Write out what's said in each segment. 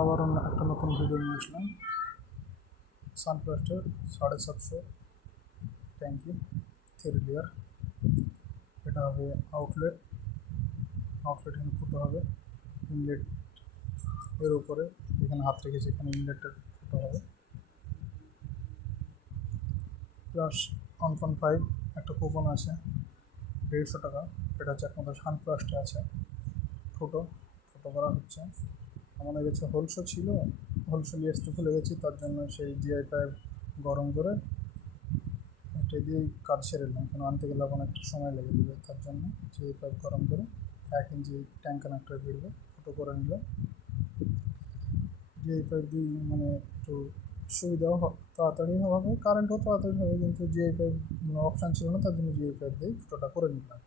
আবার অন্য একটা নতুন ভিডিও নিয়ে আসলাম। সানপ্লাস্টের 750 ট্যাঙ্কি 3 লেয়ার। এটা হবে আউটলেট এখানে ফুটো হবে, ইনলেট এর উপরে যেখানে হাত রেখেছে এখানে ইনলেটের ফুটো হবে, প্লাস 1.5 একটা কুপন আছে 150 টাকা। এটা হচ্ছে একমাত্র সানপ্লাস্টে আছে। ফুটো করা হচ্ছে। আমাদের কাছে হোলসো ছিল, হোলসো নিয়ে আসতে ভুলে গেছি, তার জন্য সেই জিআই পাইপ গরম করে এটা দিয়েই কাজ সেরে নিলাম, কেন আনতে গেলে অনেকটা সময় লেগে যাবে। তার জন্য জিআই পাইপ গরম করে 1 ইঞ্চি ট্যাঙ্ক কানেক্টর ভিড়বে ফুটো করে নিল। জিআই পাইপ দিয়ে মানে একটু সুবিধাও তাড়াতাড়ি হবে, কারেন্টও তাড়াতাড়ি হবে, কিন্তু জিআই পাইপ অপশান ছিল না, তার জন্য জিআই পাইপ দিয়ে ফুটোটা করে নিলাম।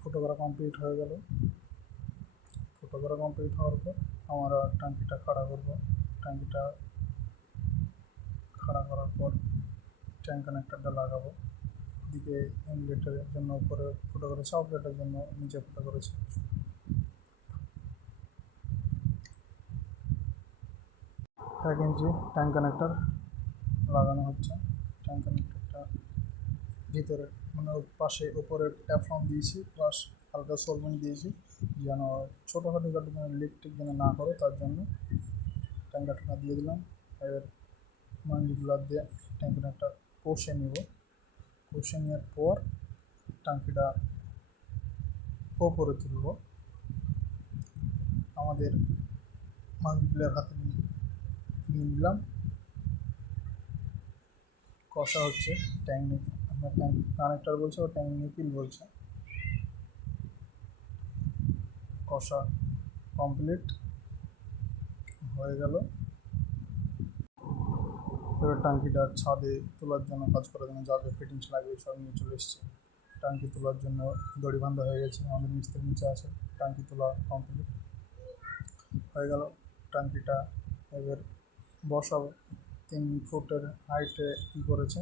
ফুটো করা কমপ্লিট হয়ে গেল। ফুটো করা কমপ্লিট হওয়ার পর আমরা ট্যাঙ্কিটা খাড়া করবো। ট্যাঙ্কিটা খাড়া করার পর ট্যাঙ্ক কানেক্টরটা লাগাবো। এদিকে ইনলেটের জন্য উপরে ফুটো করেছে, আউটলেটের জন্য নিচে ফুটো করেছে। এক ইঞ্চি ট্যাঙ্ক কানেক্টর লাগানো হচ্ছে। ট্যাঙ্ক কানেক্টরটা ভিতরে মানে পাশে উপরে ট্যাফলন দিয়েছি, প্লাস হালকা সলভেন্ট দিয়েছি, যেন ছোটোখাটো মানে লিক টিক যেন না করে, তার জন্য ট্যাঙ্কারটা দিয়ে দিলাম। এবার মানিগুলো দিয়ে ট্যাঙ্কিটা কষে নিব। কষে নেওয়ার পর ট্যাঙ্কিটা ওপরে তুলব। আমাদের মানিগুলোর হাতে নিয়ে নিলাম। কষা হচ্ছে, ট্যাঙ্ক আপনার ট্যাঙ্ক কানেক্টর বলছে ও ট্যাঙ্ক নিপিল বলছে। কষা কমপ্লিট হয়ে গেল। এবার ট্যাঙ্কিটা ছাদে তোলার জন্য, কাজ করার জন্য যা যা ফিটিংস লাগবে সব নিয়ে চলে এসছে। ট্যাঙ্কি তোলার জন্য দড়ি বাঁধা হয়ে গেছে, আমাদের মিস্ত্রি নিচে আছে। ট্যাঙ্কি তোলা কমপ্লিট হয়ে গেল। ট্যাঙ্কিটা এবার বসাবো। 3 ফুটের হাইটে কী করেছে,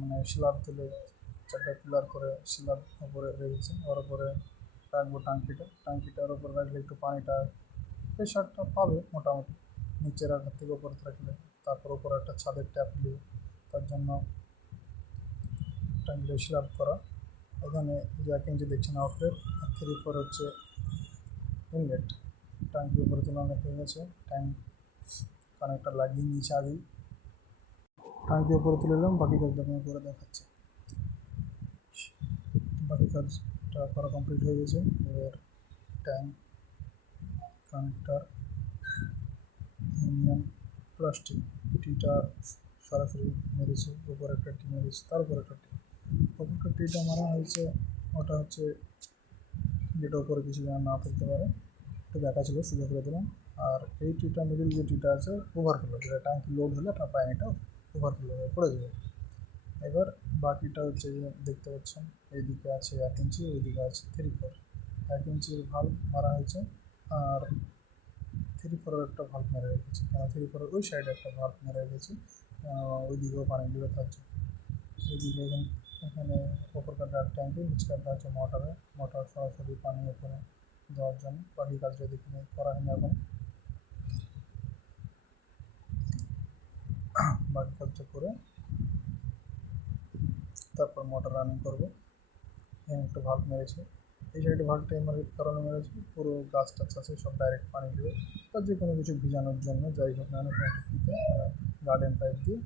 মানে স্ল্যাব তুলে 4টা পিলার করে স্ল্যাব উপরে রেখেছে। ওর উপরে রাখবো ট্যাঙ্কিটার উপরে রাখলে একটু পানিটা প্রেশারটা পাবে মোটামুটি। নিচে রাখার থেকে উপরে রাখলে তারপর উপরে একটা ছাদের ট্যাপ নেবে, তার জন্য ট্যাঙ্কিটা স্ল্যাব করা। এখানে যে 1 ইঞ্চি দেখছেন আউটলেট, 3/4 হচ্ছে ইনলেট। ট্যাঙ্কি উপরে তোলানো হয়ে গেছে। ট্যাঙ্ক কানেক্টর লাগিয়ে নিয়েছে আগেই। ট্যাঙ্কি উপরে তুলে নিলাম, বাকি কাজটা আমি করে দেখাচ্ছি। বাকি কাজটা করা কমপ্লিট হয়ে গেছে। এবার ট্যাঙ্ক কানেক্টর ইউনিয়ন প্লাস্টিক টিটা সরাসরি মেরেছে, উপরে একটা টি মেরেছে, তার উপরে একটা টি। উপরটা টিটা মারা হয়েছে, ওটা হচ্ছে যেটা উপরে কিছু যেন না ফেলতে পারে, একটু দেখা ছিল, সুযোগ করে দিলাম। আর এই টিটা মিডিল যে টিটা আছে ওভারফ্লো, যেটা ট্যাঙ্কি লোড হলে আপনার পানিটা ওভারফ্লো হয়ে পড়ে যাবে। এবার বাকিটা হচ্ছে যে দেখতে পাচ্ছেন এইদিকে আছে 1 ইঞ্চি, ওইদিকে আছে 3/4। 1 ইঞ্চির ভাল্ব মারা হয়েছে, আর 3/4 একটা ভাল্ব মেরে রেখেছি, কেন 3/4 ওই সাইডে একটা ভাল্ব মেরে রেখেছি, ওইদিকেও পানি দেবে তার জন্য। এইদিকে এখানে ওপরকারটা ট্যাঙ্কি, নিচকারটা হচ্ছে মোটর সরাসরি পানি ওপরে দেওয়ার জন্য। বাকি কাজটা দেখে করা হয়নি এখন, বাকি কাজটা করে তারপর মোটর রানিং করবো। এখানে একটা ভাল্ব মেরেছে, এই সাইডে ভাল্বটা কারণে মেরেছে, পুরো গাছ টাছ আছে সব ডাইরেক্ট পানি দেবে, বা যে কোনো কিছু ভিজানোর জন্য, যাই হোক না একটা ফিতে গার্ডেন পাইপ দিয়ে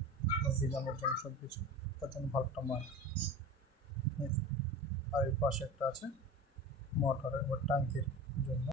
ভিজানোর জন্য সব কিছু, তার জন্য ভাল্বটা মারে। আর এই পাশে একটা আছে মোটরের বা ট্যাঙ্কির জন্য।